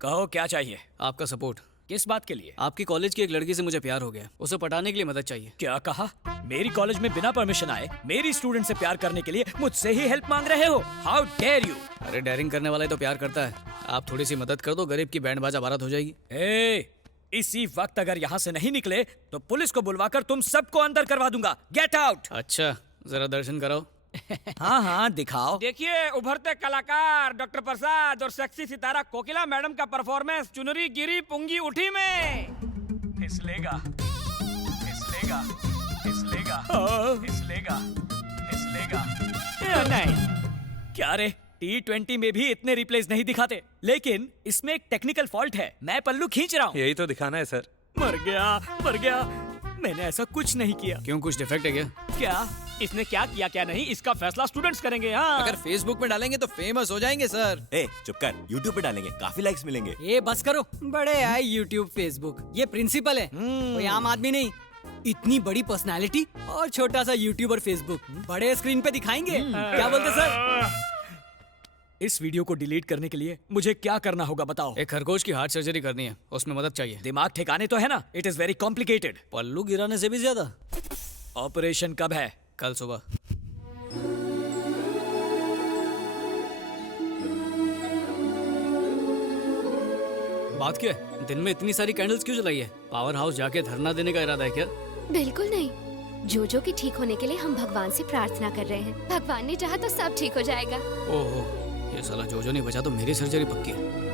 कहो क्या चाहिए? आपका सपोर्ट। किस बात के लिए? आपकी कॉलेज की एक लड़की से मुझे प्यार हो गया, उसे पटाने के लिए मदद चाहिए। क्या कहा? मेरी कॉलेज में बिना परमिशन आए मेरी स्टूडेंट से प्यार करने के लिए मुझसे ही हेल्प मांग रहे हो? How dare you! अरे डेयरिंग करने वाला ही तो प्यार करता है। आप थोड़ी सी मदद कर दो, गरीब की बैंड बाजा बारात हो जाएगी। इसी वक्त अगर यहाँ से नहीं निकले तो पुलिस को बुलवाकर तुम सबको अंदर करवा दूंगा। Get out! अच्छा, जरा दर्शन कराओ। हाँ हाँ दिखाओ। देखिए उभरते कलाकार डॉक्टर प्रसाद और सेक्सी सितारा कोकिला मैडम का परफॉर्मेंस चुनरी गिरी पुंगी उठी में। फिसलेगा, फिसलेगा, फिसलेगा, फिसलेगा, फिसलेगा। नहीं, क्या रे, T20 में भी इतने रिप्लेस नहीं दिखाते, लेकिन इसमें एक टेक्निकल फॉल्ट है। मैं पल्लू खींच रहा हूँ। यही तो दिखाना है सर। मर गया, मर गया। मैंने ऐसा कुछ नहीं किया। क्यों, कुछ डिफेक्ट है क्या? क्या? इसने क्या किया क्या नहीं, इसका फैसला स्टूडेंट्स करेंगे। हाँ, अगर फेसबुक में डालेंगे तो फेमस हो जाएंगे सर। चुप कर, YouTube पे डालेंगे, काफी लाइक्स मिलेंगे। ये बस करो, बड़े आए YouTube, फेसबुक, ये प्रिंसिपल है, कोई आम आदमी नहीं। इतनी बड़ी पर्सनालिटी और छोटा सा YouTube और फेसबुक, बड़े स्क्रीन पे दिखाएंगे। क्या बोलते सर? इस वीडियो को डिलीट करने के लिए मुझे क्या करना होगा बताओ? एक खरगोश की हार्ट सर्जरी करनी है, उसमें मदद चाहिए। दिमाग ठिकाने तो है ना? It is very complicated. पल्लू गिराने से भी ज्यादा। ऑपरेशन कब है? कल सुबह। बात क्या है? दिन में इतनी सारी कैंडल्स क्यों जलाई है? पावर हाउस जाके धरना देने का इरादा है क्या? बिल्कुल नहीं, जोजो के ठीक होने के लिए हम भगवान से प्रार्थना कर रहे हैं। भगवान ने चाहा तो सब ठीक हो जाएगा। ओहो, ये साला जोजो नहीं बचा तो मेरी सर्जरी पक्की है।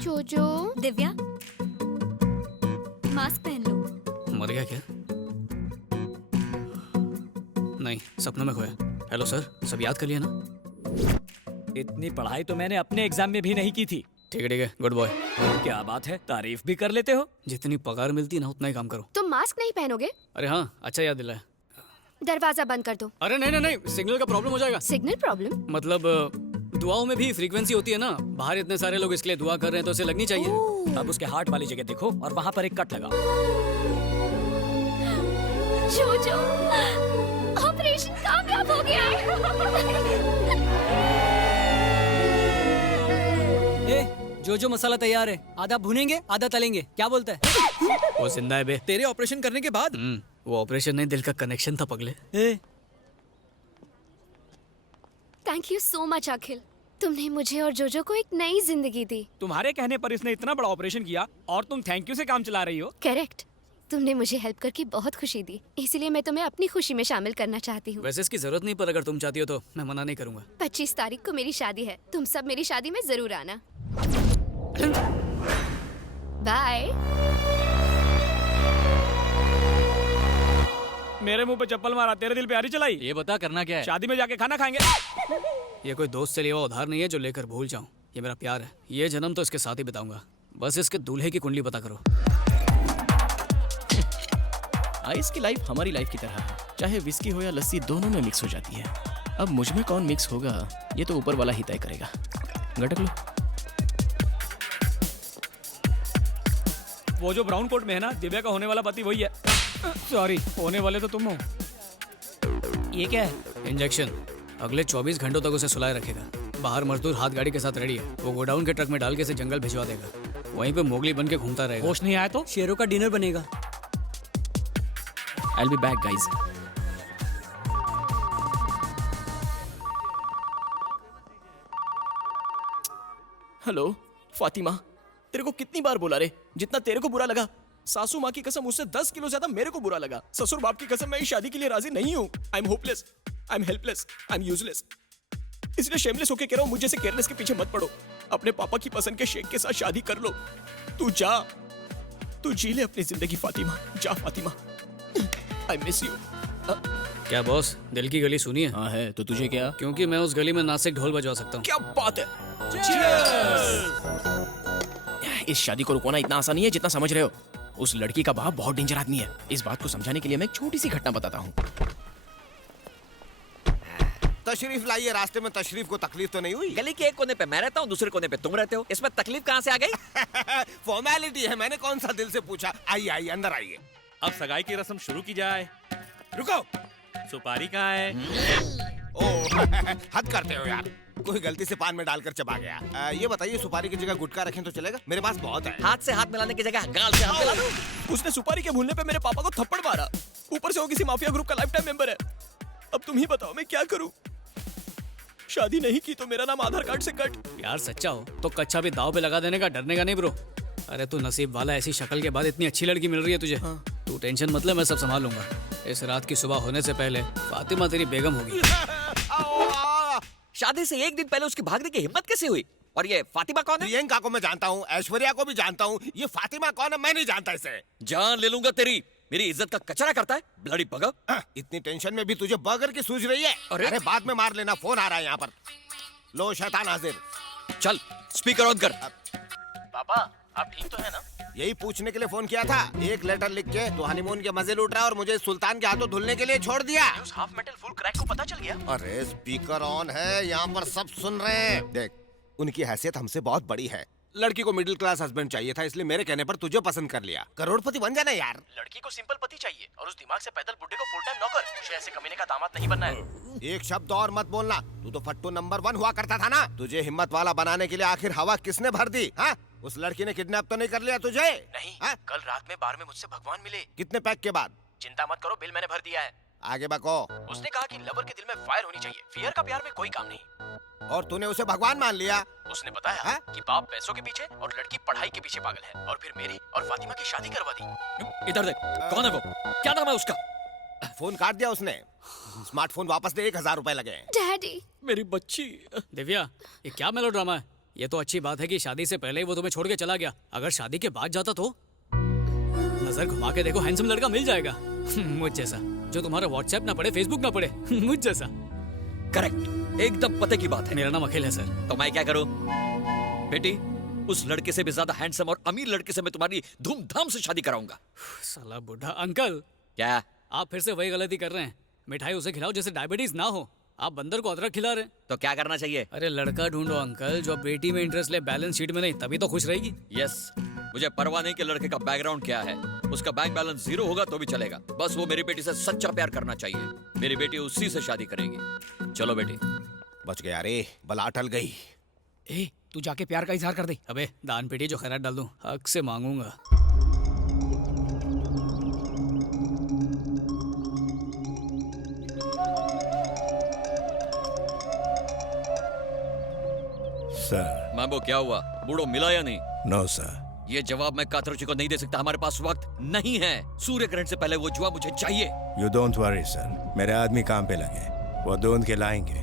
जोजो, दिव्या, मास्क पहन लो। मर गया क्या? नहीं, सपनों में खोया। हेलो सर, सब याद कर लिया ना? इतनी पढ़ाई तो मैंने अपने एग्जाम में भी नहीं की थी। ठीक है, गुड बॉय। क्या बात है, तारीफ भी कर लेते हो। जितनी पगार मिलती है ना उतना ही काम करो। तुम मास्क नहीं पहनोगे? अरे हाँ, अच्छा याद दिलाया। दरवाजा बंद कर दो। अरे नहीं नहीं नहीं, सिग्नल का प्रॉब्लम हो जाएगा। Signal problem? मतलब दुआओं में भी फ्रीक्वेंसी होती है ना। बाहर इतने सारे लोग इसके लिए दुआ कर रहे हैं तो उसे लगनी चाहिए। अब उसके हार्ट वाली जगह देखो और वहाँ पर एक कट लगाओ। जोजो, ऑपरेशन कामयाब हो गया। जो मसाला तैयार है, आधा भुनेंगे आधा तलेंगे, क्या बोलता है? वो जिंदा है बे। तेरे ऑपरेशन करने के बाद? वो ऑपरेशन नहीं, दिल का कनेक्शन था पगले। थैंक यू सो मच अखिल, तुमने मुझे और जोजो को एक नई जिंदगी दी। तुम्हारे कहने पर इसने इतना बड़ा ऑपरेशन किया और तुम थैंक यू से काम चला रही हो। करेक्ट, तुमने मुझे हेल्प करके बहुत खुशी दी, इसलिए मैं तुम्हें अपनी खुशी में शामिल करना चाहती हूँ। वैसे इसकी जरूरत नहीं, पर अगर तुम चाहती हो तो मैं मना नहीं करूंगा। 25 तारीख को मेरी शादी है, तुम सब मेरी शादी में जरूर आना। बाय। मेरे मुंह पे चप्पल मारा, तेरे दिल पे आरी चलाई। ये बता करना क्या है? शादी में जाके खाना खाएंगे। ये कोई दोस्त से लिया हुआ उधार नहीं है जो लेकर भूल जाऊं। ये मेरा प्यार है, ये जन्म तो इसके साथ ही बिताऊंगा। बस इसके दूल्हे की कुंडली पता करो। आइस की लाइफ हमारी लाइफ की तरह है, चाहे विस्की हो या लस्सी दोनों में मिक्स हो जाती है। अब मुझ में कौन मिक्स होगा ये तो ऊपर वाला ही तय करेगा। गटक लो। वो जो ब्राउन कोट में है ना, दिव्या का होने वाला पति वही है। सॉरी, होने वाले तो तुम हो। ये क्या है? इंजेक्शन। अगले 24 घंटों तक उसे सुलाए रखेगा। बाहर मजदूर हाथ गाड़ी के साथ रेडी है, वो गोडाउन के ट्रक में डाल के इसे जंगल भिजवा देगा। वहीं पे मोगली बन के घूमता रहेगा। होश नहीं आया तो शेरों का डिनर बनेगा। I'll be back, guys. Hello Fatima, तेरे को कितनी बार बोला रे, जितना तेरे को बुरा लगा सासू माँ की कसम उससे 10 किलो ज्यादा मेरे को बुरा लगा। ससुर बाप की कसम मैं इस शादी के लिए राजी नहीं हूँ। I am hopeless, I am helpless, I am useless. इसलिए शेमलेस होके कह रहा हूँ, मुझ जैसे केयरलेस के पीछे मत पड़ो। अपने पापा की पसंद के शेख के साथ शादी कर लो। तू जा, तू जी ले अपनी जिंदगी फातिमा, जा फातिमा। I miss you. क्या बॉस, दिल की गली सुनी है? हाँ है, तो तुझे क्या? क्योंकि मैं उस गली में नासिक ढोल बजवा सकता हूँ। क्या बात है। इस शादी को रुकवाना इतना आसान नहीं है जितना समझ रहे हो। उस लड़की का बाप बहुत डेंजर आदमी है। इस बात को समझाने के लिए मैं एक छोटी सी घटना बताता हूँ। तशरीफ लाइए, रास्ते में तशरीफ को तकलीफ तो नहीं हुई? गली के एक कोने पे मैं रहता हूँ, दूसरे कोने पे तुम रहते हो, इसमें तकलीफ कहाँ से आ गई? फॉर्मेलिटी है, मैंने कौन सा दिल से पूछा। आइए आइए अंदर आइए। अब सगाई की रस्म शुरू की जाए। रुको, सुपारी कहाँ है? ओ हद करते हो यार, कोई गलती से पान में डालकर चबा गया। ये बताइए सुपारी की जगह गुटखा रखें तो चलेगा? मेरे पास बहुत है। हाथ से हाथ मिलाने की जगह गाल से हाथ मिला दो। उसने सुपारी के भूलने पे मेरे पापा को थप्पड़ मारा, ऊपर से वो किसी माफिया ग्रुप का लाइफ टाइम मेंबर है। अब तुम ही बताओ मैं क्या करूं? शादी नहीं की तो मेरा नाम आधार कार्ड से कट। यार सच्चा हो तो कच्चा भी दाव पे लगा देने का, डरने का नहीं ब्रो। अरे तू नसीब वाला, ऐसी शक्ल के बाद इतनी अच्छी लड़की मिल रही है तुझे। तू टेंशन मत ले, मैं सब संभाल लूंगा। इस रात की सुबह होने से पहले फातिमा तेरी बेगम होगी। शादी से एक दिन पहले उसकी भागने की हिम्मत कैसे हुई? और ये फातिमा कौन है? प्रियंका को मैं जानता हूँ, ऐश्वर्या को भी जानता हूँ, ये फातिमा कौन है मैं नहीं जानता इसे। जान ले लूंगा तेरी। मेरी इज्जत का कचरा करता है ब्लडी बगर। इतनी टेंशन में भी तुझे बर्गर की सूझ रही है? अरे बाद में मार लेना, फोन आ रहा है यहाँ पर। लो शैतान हाजिर। चल स्पीकर ऑन कर। पापा आप ठीक तो है ना? यही पूछने के लिए फोन किया था। एक लेटर लिख के तो हनीमून के मजे लूट रहा है और मुझे सुल्तान के हाथों धुलने के लिए छोड़ दिया। उस हाफ मेटल फुल क्रैक को पता चल गया? अरे स्पीकर ऑन है, यहाँ पर सब सुन रहे हैं। देख, उनकी हैसियत हमसे बहुत बड़ी है। लड़की को मिडिल क्लास हस्बैंड चाहिए था, इसलिए मेरे कहने पर तुझे पसंद कर लिया। करोड़पति बन जाना यार। लड़की को सिंपल पति चाहिए और उस दिमाग से पैदल बुड्ढे को फुल टाइम नौकर। मुझे ऐसे कमीने का दामाद नहीं बनना है। एक शब्द और मत बोलना। तू तो फट्टू नंबर 1 हुआ करता था ना। तुझे हिम्मत वाला बनाने के लिए आखिर हवा किसने भर दी? हाँ? उस लड़की ने किडनैप तो नहीं कर लिया तुझे? नहीं, हाँ? कल रात में बार में मुझसे भगवान मिले। कितने पैक के बाद? चिंता मत करो, बिल मैंने भर दिया है। आगे बको। उसने कहा कि लवर के दिल में फायर होनी चाहिए, फियर का प्यार में कोई काम नहीं। और तूने उसे भगवान मान लिया? उसने बताया हाँ? कि बाप पैसों के पीछे और लड़की पढ़ाई के पीछे पागल है, और फिर मेरी और फातिमा की शादी करवा दी। इधर देख, कौन है वो? क्या नाम है उसका? फोन काट दिया उसने। स्मार्टफोन वापस दे, 1000 रुपए लगे। डैडी। मेरी बच्ची। दिव्या, ये क्या मेलोड्रामा है? ये तो अच्छी बात है कि शादी से पहले ही वो तुम्हें छोड़ के चला गया। अगर शादी के बाद जाता तो नजर घुमा के देखो, हैंडसम लड़का मिल जाएगा मुझ जैसा, जो तुम्हारा व्हाट्सएप ना पढ़े, फेसबुक ना पढ़े मुझ जैसा। करेक्ट, एकदम पते की बात है। मेरा नाम अखिल है सर। तो मैं क्या करूं? बेटी, उस लड़के से भी ज्यादा हैंडसम और अमीर लड़के से मैं तुम्हारी धूमधाम से शादी कराऊंगा। साला बुढ़ा अंकल। क्या? आप फिर से वही गलती कर रहे हैं। मिठाई उसे खिलाओ जैसे डायबिटीज ना हो। आप बंदर को अदरक खिला रहे हैं। तो क्या करना चाहिए? अरे लड़का ढूंढो अंकल, जो बेटी में इंटरेस्ट ले, बैलेंस शीट में नहीं, तभी तो खुश रहेगी। यस, मुझे परवाह नहीं कि लड़के का बैकग्राउंड क्या है। उसका बैंक बैलेंस 0 होगा तो भी चलेगा। बस वो मेरी बेटी से सच्चा प्यार करना चाहिए। मेरी बेटी उसी से शादी करेगी। चलो बेटी। बच गया रे, बला टल गई। ए, तू जाके प्यार का इजहार कर दे। अबे दान पेटी जो खैरात डाल दूं, हक से मांगूंगा। सर। मैम्बो क्या हुआ? बूढ़ो मिला या नहीं? No sir. ये जवाब मैं कातरुचि को नहीं दे सकता। हमारे पास वक्त नहीं है। सूर्य ग्रहण से पहले वो जवाब मुझे चाहिए। यू डोंट वरी सर, मेरे आदमी काम पे लगे, वो ढूंढ के लाएंगे।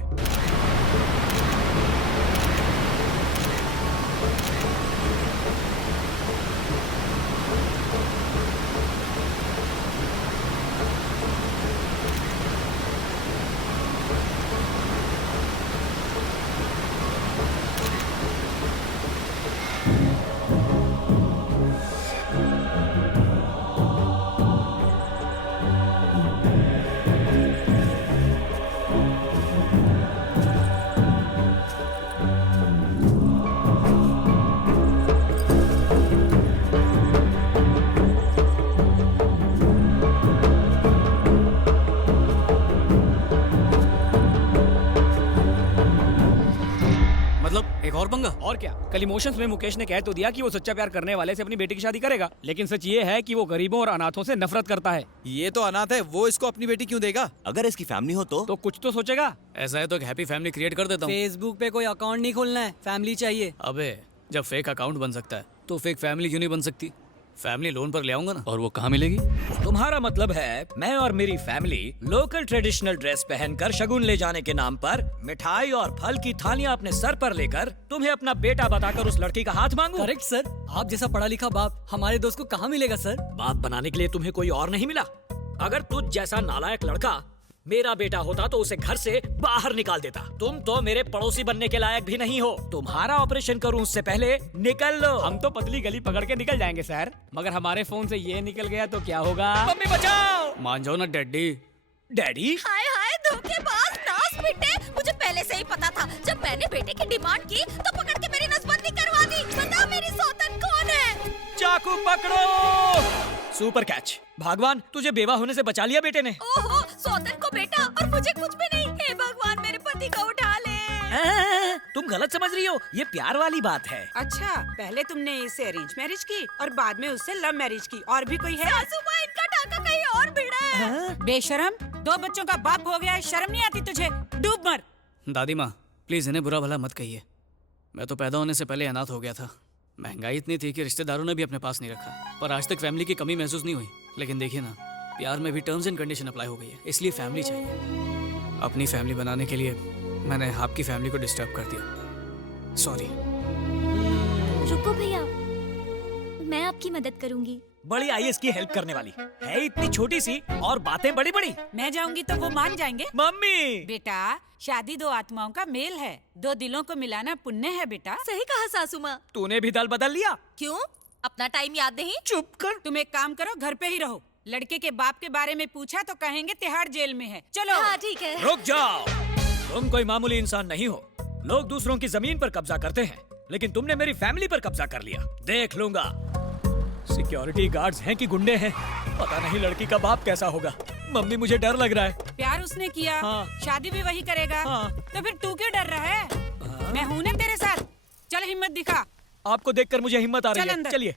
एक और पंगा। और क्या, कल इमोशंस में मुकेश ने कह तो दिया कि वो सच्चा प्यार करने वाले से अपनी बेटी की शादी करेगा, लेकिन सच ये है कि वो गरीबों और अनाथों से नफरत करता है। ये तो अनाथ है, वो इसको अपनी बेटी क्यों देगा? अगर इसकी फैमिली हो तो कुछ तो सोचेगा। ऐसा है तो एक हैप्पी फैमिली क्रिएट कर देता हूँ। फेसबुक पे कोई अकाउंट नहीं खोलना है, फैमिली चाहिए। अबे जब फेक अकाउंट बन सकता है तो फेक फैमिली क्यों नहीं बन सकती? फैमिली लोन पर ले आऊंगा ना। और वो कहाँ मिलेगी? तुम्हारा मतलब है मैं और मेरी फैमिली लोकल ट्रेडिशनल ड्रेस पहनकर शगुन ले जाने के नाम पर मिठाई और फल की थालियां अपने सर पर लेकर तुम्हें अपना बेटा बताकर उस लड़की का हाथ मांगू? करेक्ट सर, आप जैसा पढ़ा लिखा बाप हमारे दोस्त को कहाँ मिलेगा सर? बाप बनाने के लिए तुम्हें कोई और नहीं मिला? अगर तुझ जैसा नालायक लड़का मेरा बेटा होता तो उसे घर से बाहर निकाल देता। तुम तो मेरे पड़ोसी बनने के लायक भी नहीं हो। तुम्हारा ऑपरेशन करूं उससे पहले निकल लो। हम तो पतली गली पकड़ के निकल जाएंगे सर, मगर हमारे फोन से ये निकल गया तो क्या होगा? मम्मी बचाओ। मान जाओ ना डैडी। डैडी? हाय हाय धोखेबाज नास बेटे, मुझे पहले से ही पता था। जब मैंने बेटे की डिमांड की तो पकड़ के मेरी नसबंदी करवा दी। बता मेरी सौतन कौन है? चाकू पकड़ो। Super catch. भगवान तुझे बेवा होने से बचा लिया बेटे ने। ओहो, सौतन को बेटा और मुझे कुछ भी नहीं। हे भगवान मेरे पति को उठा ले। तुम गलत समझ रही हो, ये प्यार वाली बात है। अच्छा, पहले तुमने इससे अरेंज मैरिज की और बाद में उससे लव मैरिज की। और भी कोई है? सासू माँ, इनका टाका कहीं और भिड़ा है। बेशरम, 2 बच्चों का बाप हो गया है, शर्म नहीं आती तुझे? डूब मर। दादी माँ प्लीज इन्हें बुरा भला मत कहिए। मैं तो पैदा होने से पहले अनाथ हो गया था। महंगाई इतनी थी कि रिश्तेदारों ने भी अपने पास नहीं रखा, पर आज तक फैमिली की कमी महसूस नहीं हुई। लेकिन देखिए ना, प्यार में भी टर्म्स एंड कंडीशन अप्लाई हो गई है, इसलिए फैमिली चाहिए। अपनी फैमिली बनाने के लिए मैंने आपकी फैमिली को डिस्टर्ब कर दिया, सॉरी। रुको भैया, मैं आपकी मदद करूंगी। बड़ी आईएएस की हेल्प करने वाली है, इतनी छोटी सी और बातें बड़ी बड़ी। मैं जाऊंगी तो वो मान जाएंगे। मम्मी बेटा, शादी 2 आत्माओं का मेल है, 2 दिलों को मिलाना पुण्य है बेटा। सही कहा सासू माँ। तूने भी दल बदल लिया। क्यों? अपना टाइम याद नहीं? चुप कर। तुम एक काम करो, घर पे ही रहो। लड़के के बाप के बारे में पूछा तो कहेंगे तिहाड़ जेल में है। चलो। हाँ ठीक है। रुक जाओ, तुम कोई मामूली इंसान नहीं हो। लोग दूसरों की जमीन पर कब्जा करते हैं, लेकिन तुमने मेरी फैमिली पर कब्जा कर लिया। देख लूंगा। सिक्योरिटी गार्ड्स हैं कि गुंडे हैं, पता नहीं लड़की का बाप कैसा होगा। मम्मी मुझे डर लग रहा है। प्यार उसने किया, हाँ। शादी भी वही करेगा। हाँ। तो फिर तू क्यों डर रहा है? मैं हूं ना तेरे साथ। चल हिम्मत दिखा। आपको देखकर मुझे हिम्मत आ रही चल है। अंदर। चलिए।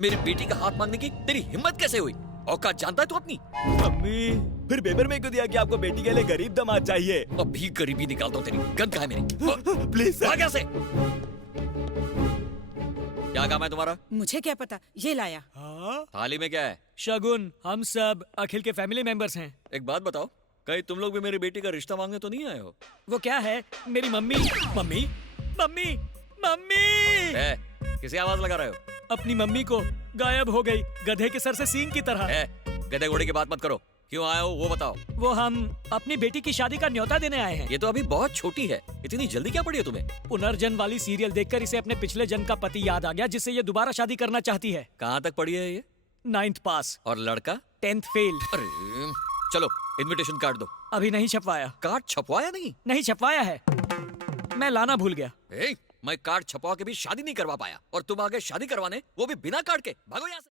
मेरी बेटी का हाथ मांगने की तेरी हिम्मत कैसे हुई? औकात जानता है तू अपनी? मम्मी फिर पेपर में क्यों दिया कि आपको बेटी के लिए गरीब दामाद चाहिए? अभी गरीबी निकाल दो तेरी। गन कहाँ है मेरी? प्लीज भाग यहाँ से। क्या काम है तुम्हारा? मुझे क्या पता, ये लाया। थाली में क्या है? शगुन, हम सब अखिल के फैमिली मेंबर्स हैं। एक बात बताओ, कहीं तुम लोग भी मेरी बेटी का रिश्ता मांगने तो नहीं आए हो? वो क्या है? मेरी मम्मी मम्मी मम्मी मम्मी ए, किसी आवाज लगा रहे हो? अपनी मम्मी को गायब हो गई, गधे के सर से सींग की तरह। ए, गधे घोड़े की बात मत करो। क्यों आए हो वो बताओ। वो हम अपनी बेटी की शादी का न्योता देने आए हैं। ये तो अभी बहुत छोटी है, इतनी जल्दी क्या पड़ी है तुम्हें? पुनर्जन्म वाली सीरियल देखकर इसे अपने पिछले जन्म का पति याद आ गया, जिससे ये दोबारा शादी करना चाहती है। कहाँ तक पड़ी है ये? 9th पास। और लड़का? 10th fail. अरे चलो इनविटेशन कार्ड दो। अभी नहीं छपवाया। कार्ड छपवाया नहीं? नहीं छपवाया है, मैं लाना भूल गया। मैं कार्ड छपवा के भी शादी नहीं करवा पाया, और तुम आगे शादी करवाने, वो भी बिना कार्ड के। भागो यहाँ से।